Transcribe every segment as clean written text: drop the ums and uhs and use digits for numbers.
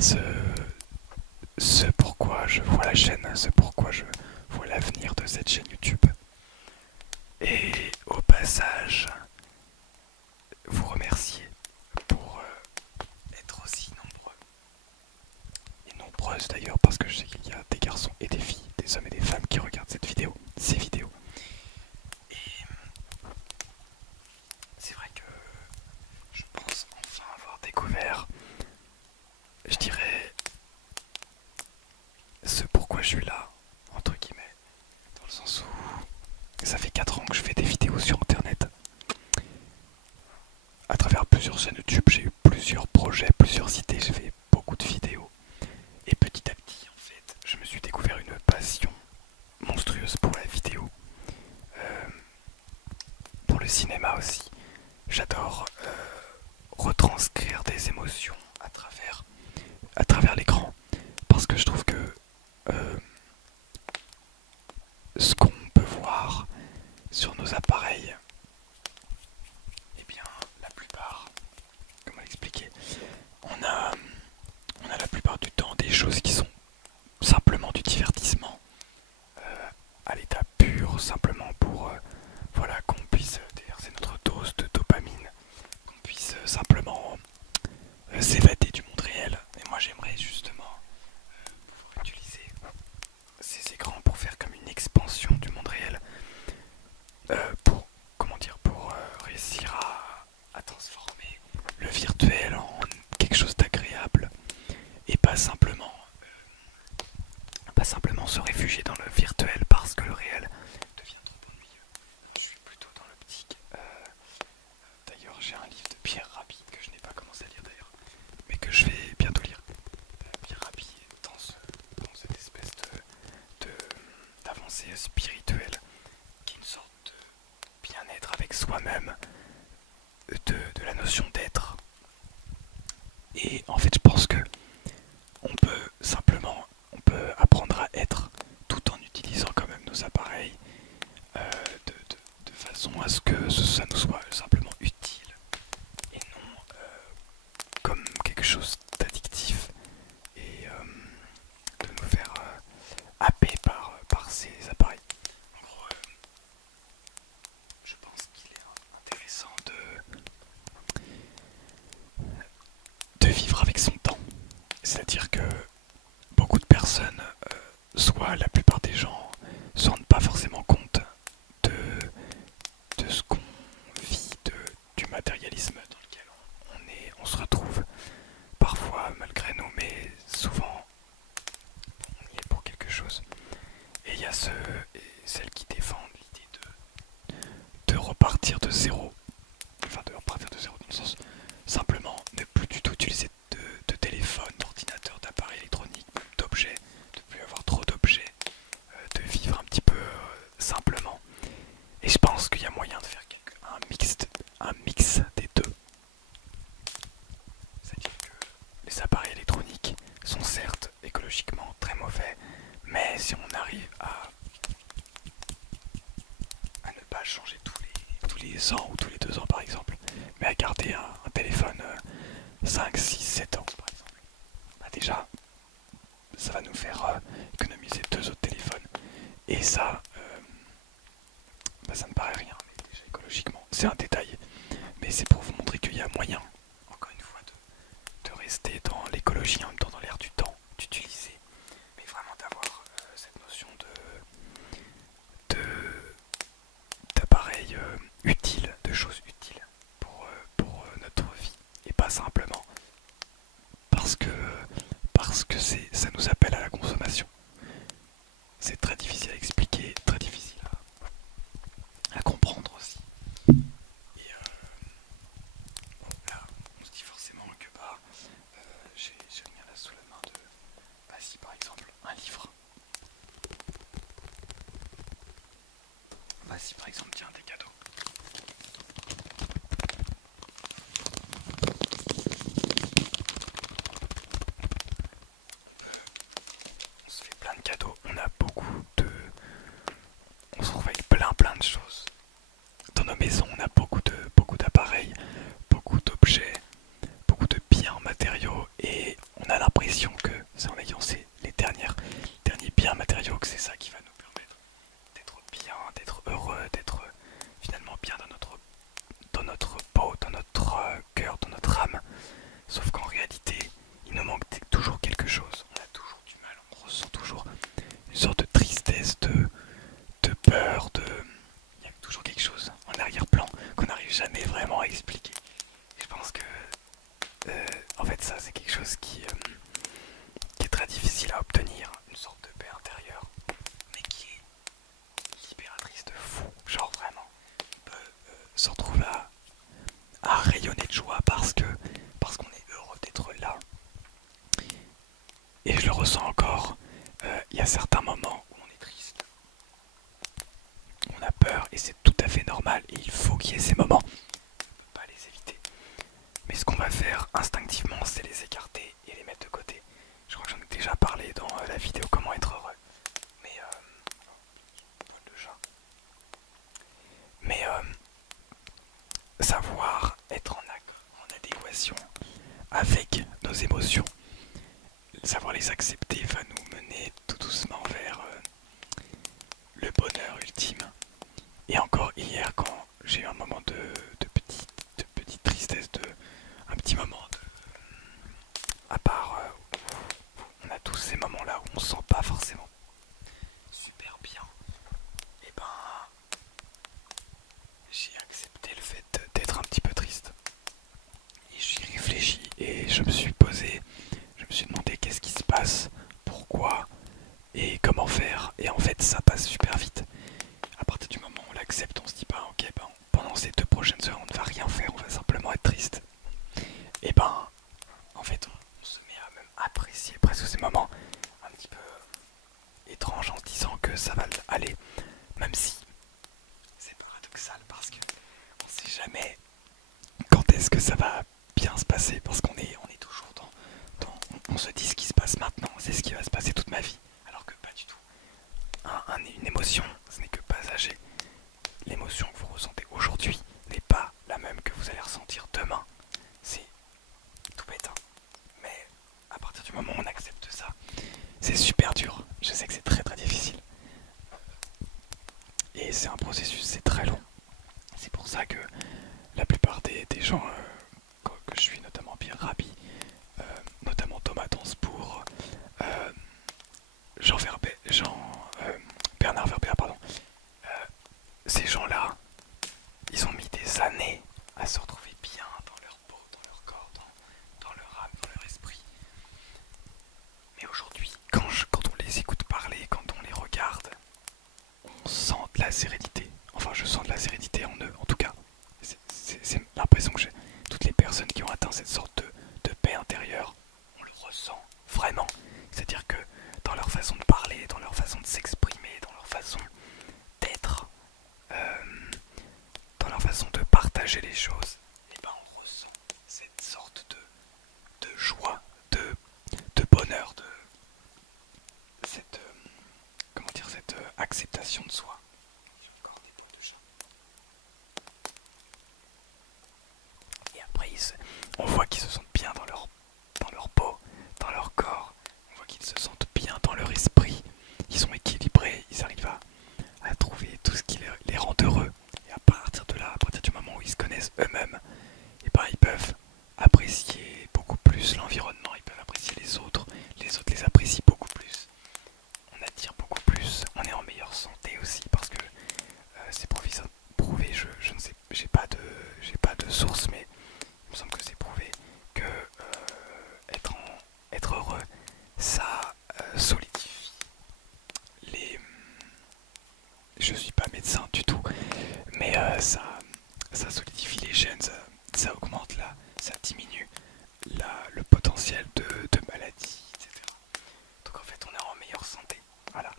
ce, ce pourquoi je vois la chaîne, ce pourquoi je vois l'avenir de cette chaîne YouTube. Et au passage, vous remercier pour être aussi nombreux et nombreuses d'ailleurs, parce que je sais qu'il y a des garçons et des filles, des hommes et des femmes qui regardent cette vidéo, ces vidéos. Et c'est vrai que je pense enfin avoir découvert, je dirais, ce pourquoi je suis là, entre guillemets, dans le sens où ça fait 4 ans que je fais des vidéos sur internet. À travers plusieurs chaînes YouTube, j'ai eu plusieurs projets, plusieurs idées, j'ai fait beaucoup de vidéos. Et petit à petit, en fait, je me suis découvert une passion monstrueuse pour la vidéo, euh, pour le cinéma aussi. J'adore retranscrire des émotions à travers l'écran, parce que je trouve que euh, ce qu'on peut voir sur nos appareils, eh bien, la plupart, comment l'expliquer, on a, on a la plupart du temps des choses qui sont simplement du divertissement, à l'état pur, simplement pour voilà, qu'on puisse déverser notre dose de dopamine, qu'on puisse simplement s'évader du monde réel. Et moi j'aimerais justement pouvoir utiliser ces écrans pour faire comme une expansion du monde réel, pour, comment dire, pour réussir à transformer le virtuel en quelque chose d'agréable et pas simplement se réfugier dans le virtuel parce que le réel devient trop ennuyeux. Je suis plutôt dans l'optique. D'ailleurs, j'ai un livre de Pierre Rabhi que je n'ai pas commencé à lire d'ailleurs, mais que je vais bientôt lire. Pierre Rabhi est dans cette espèce d'avancée spirituelle qui est une sorte de bien-être avec soi-même, de la notion d'être. Et en fait, je pense que on peut apprendre à être tout en utilisant quand même nos appareils, euh, de façon à ce que ça nous soit simplement utile et non comme quelque chose d'addictif et de nous faire happer par ces appareils. En gros, je pense qu'il est intéressant de vivre avec son temps. C'est-à-dire que beaucoup de personnes, soit la plupart des gens, ne se rendent pas forcément compte de, de ce qu'on vit, du matérialisme dans lequel on se retrouve parfois malgré nous, mais souvent on y est pour quelque chose. Et il y a ceux et celles qui défendent l'idée de repartir de zéro, enfin de repartir de zéro dans le sens simplement ne plus du tout utiliser de téléphone, d'ordinateur, d'appareil électronique, d'objets, de plus avoir trop d'objets, de vivre un petit peu simplement. Et je pense qu'il y a moyen de faire un mix des deux. C'est-à-dire que les appareils électroniques sont certes écologiquement très mauvais, mais si on arrive à ne pas changer tous les ans ou tous les 2 ans par exemple, mais à garder un téléphone 5, 6, 7 ans par exemple, bah déjà ça va nous faire économiser 2 autres téléphones. Et ça, bah ça ne paraît rien, mais déjà écologiquement, c'est un détail. Mais c'est pour vous montrer qu'il y a moyen, encore une fois, de rester dans l'écologie en même temps dans l'air du temps, d'utiliser, mais vraiment d'avoir cette notion de d'appareils utiles, de choses utiles pour notre vie, et pas simplement parce que ça nous appelle à la consommation. C'est très difficile à expliquer, très difficile à comprendre aussi. Et bon, là, on se dit forcément que j'ai rien là sous la main de... Bah si par exemple, un livre. Bah si par exemple, tiens, des cadeaux. On se fait plein de cadeaux, on se retrouve avec plein de choses. Dans nos maisons, on a beaucoup d'appareils, beaucoup d'objets, beaucoup de biens matériaux et on a l'impression conviction que c'est en ayant les derniers biens matériaux que c'est ça qui va nous permettre d'être bien, d'être heureux, d'être finalement bien dans notre peau, dans notre cœur, dans notre âme. Sauf qu'en réalité, il nous manque toujours quelque chose. On a toujours du mal, on ressent toujours une sorte de tristesse, de peur, il y a toujours quelque chose en arrière-plan qu'on n'arrive jamais vraiment à expliquer. Et je pense que, en fait, ça, c'est quelque chose qui est très difficile à obtenir, une sorte de paix intérieure, mais qui est libératrice de fou. Genre vraiment, on peut se retrouver à rayonner de joie parce qu'on est heureux d'être là. Et je le ressens encore. Il y a certains moments où on est triste, on a peur, et c'est tout à fait normal. Et il faut qu'il y ait ces moments. On ne peut pas les éviter. Mais ce qu'on va faire instinctivement, c'est les écarter et les mettre de côté. Je crois que j'en ai déjà parlé dans la vidéo Comment être heureux. Mais de chat. Mais savoir être en adéquation avec nos émotions, savoir les accepter va nous mener tout doucement vers le bonheur ultime. Et encore hier, quand j'ai eu un moment de petite tristesse, un petit moment à part, on a tous ces moments là où on se sent pas forcément super bien, et ben j'ai accepté le fait d'être un petit peu triste. Et j'y réfléchi et je me suis posé, je me suis demandé qu'est-ce qui se passe, pourquoi et comment faire. Et en fait ça passe super vite. À partir du moment où on l'accepte, on se dit pas ok, ben, pendant ces 2 prochaines heures on ne va rien faire, on va simplement être triste. Et ben en fait on se met à même apprécier presque ces moments un petit peu étranges en se disant que ça va aller, même si c'est paradoxal parce que on sait jamais quand est-ce que ça va bien se passer, parce on est toujours on se dit ce qui se passe maintenant, c'est ce qui va se passer toute ma vie, alors que pas du tout. Une émotion, ce n'est que passager. L'émotion que vous ressentez aujourd'hui n'est pas la même que vous allez ressentir demain. C'est tout bête, hein. Mais à partir du moment où on accepte ça, c'est super dur. Je sais que c'est très très difficile. Et c'est un processus, c'est très long. C'est pour ça que la plupart des gens que je suis, notamment Pierre Rabhi, notamment Thomas Dansbourg, Bernard Werber, pardon, ces gens-là, ils ont mis des années à se retrouver bien dans leur peau, dans leur corps, dans leur âme, dans leur esprit. Mais aujourd'hui, quand on les écoute parler, quand on les regarde, on sent de la sérénité. Enfin, je sens de la sérénité en eux, en tout cas. C'est l'impression que j'ai. Toutes les personnes qui ont atteint cette sorte de paix intérieure, on le ressent vraiment. C'est-à-dire que dans leur façon de parler, dans leur façon de s'exprimer, dans leur façon d'être, dans leur façon de partager les choses, et ben on ressent cette sorte de joie, de bonheur, de cette comment dire, cette acceptation de soi. J'ai encore des poils de chat. Et après on voit qu'ils se sentent bien dans leur peau, dans leur corps. On voit qu'ils se sentent bien dans leur esprit. Ils sont équilibrés, ils arrivent à trouver tout ce qui les rend heureux. Et à partir de là, à partir du moment où ils se connaissent eux-mêmes, et ben ils peuvent apprécier beaucoup plus l'environnement, ils peuvent apprécier les autres les apprécient beaucoup plus. On attire beaucoup plus, on est en meilleure santé aussi parce que c'est prouvé, je ne sais, j'ai pas de source, mais il me semble que c'est prouvé que être heureux, ça solidifie les. Je suis pas médecin du tout, mais ça solidifie les gènes, ça augmente ça diminue le potentiel de maladie, etc. Donc en fait on est en meilleure santé. Voilà.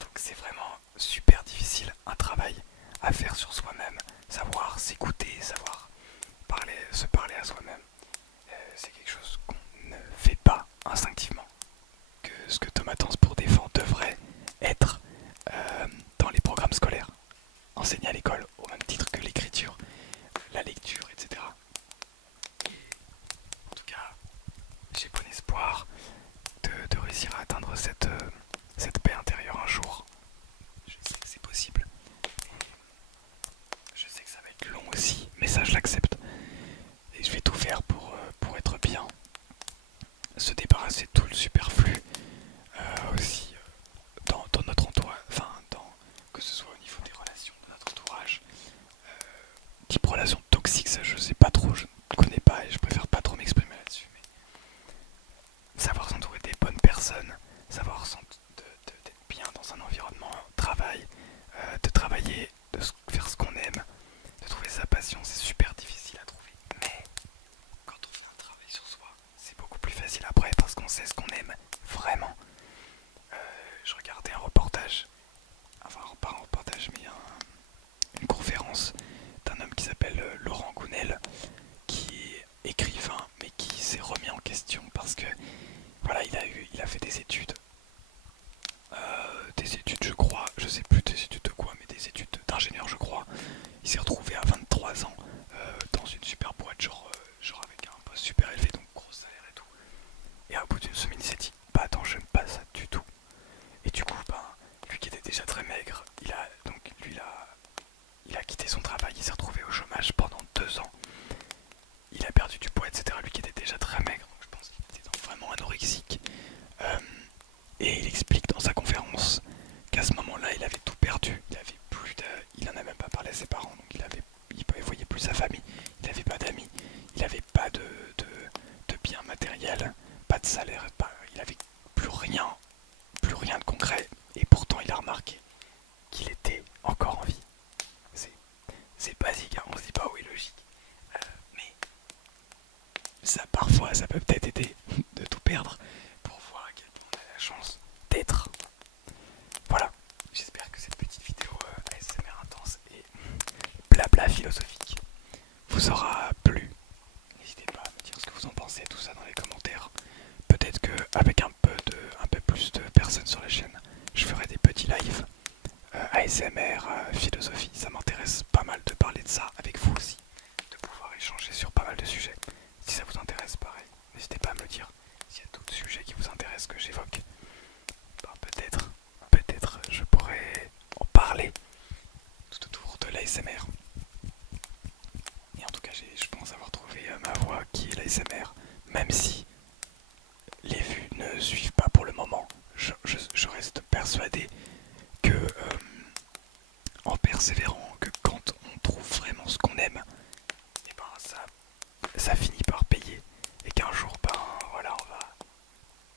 Donc c'est vraiment super difficile, un travail à faire sur soi-même, savoir s'écouter, savoir se parler à soi-même. C'est quelque chose qu'on ne fait pas instinctivement. Que ce que Thomas Dansbourg défend devrait être dans les programmes scolaires, enseigné à l'école, au même titre que l'écriture, la lecture, etc. En tout cas, j'ai bon espoir personne, d'être bien dans un environnement travail, de travailler, faire ce qu'on aime, de trouver sa passion, c'est super difficile à trouver. Mais quand on fait un travail sur soi, c'est beaucoup plus facile après parce qu'on sait ce qu'on aime vraiment. Je regardais un reportage, enfin pas un reportage mais une conférence d'un homme qui s'appelle Laurent Gounel, qui est écrivain mais qui s'est remis en question parce que voilà, il a fait des études je crois, je sais plus des études de quoi, mais des études d'ingénieur je crois. Il s'est retrouvé à 23 ans dans une super boîte, genre avec un poste super élevé, donc gros salaire et tout. Et au bout d'une semaine, il s'est dit, bah attends, j'aime pas ça du tout. Et du coup, ben, lui qui était déjà très maigre, il a quitté son travail, il s'est retrouvé au chômage pendant 2 ans. Il a perdu du poids, etc. Lui qui était déjà très maigre, donc je pense qu'il était vraiment anorexique. Euh, et il explique dans sa conférence qu'à ce moment-là, il avait tout perdu. Il en a même pas parlé à ses parents, donc il voyait plus sa famille. Il n'avait pas d'amis, il n'avait pas de biens matériels, pas de salaire, il avait plus rien de concret. Et pourtant, il a remarqué qu'il était encore en vie. C'est basique, hein, on se dit pas oui logique. Mais ça, parfois, ça peut peut-être aider de tout perdre pour voir à quel point on a la chance d'être. Voilà, j'espère que cette petite vidéo ASMR intense et blabla philosophique vous aura plu. N'hésitez pas à me dire ce que vous en pensez, tout ça dans les commentaires. Peut-être qu'avec un peu plus de personnes sur la chaîne, je ferai des petits lives ASMR, philosophie. Ça m'intéresse pas mal de parler de ça avec vous aussi, de pouvoir échanger sur pas mal de sujets. Si ça vous intéresse, pareil, n'hésitez pas à me le dire. S'il y a d'autres sujets qui vous intéressent que j'évoque, ben peut-être je pourrais en parler tout autour de l'ASMR. Et en tout cas, je pense avoir trouvé ma voix qui est l'ASMR, même si les vues ne suivent pas pour le moment. Je reste persuadé que en persévérant, que quand on trouve vraiment ce qu'on aime, et ben ça finit par payer. Et qu'un jour, ben voilà,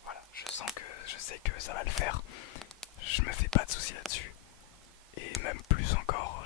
voilà, je sais que ça va le faire. Je me fais pas de soucis là-dessus. Et même plus encore,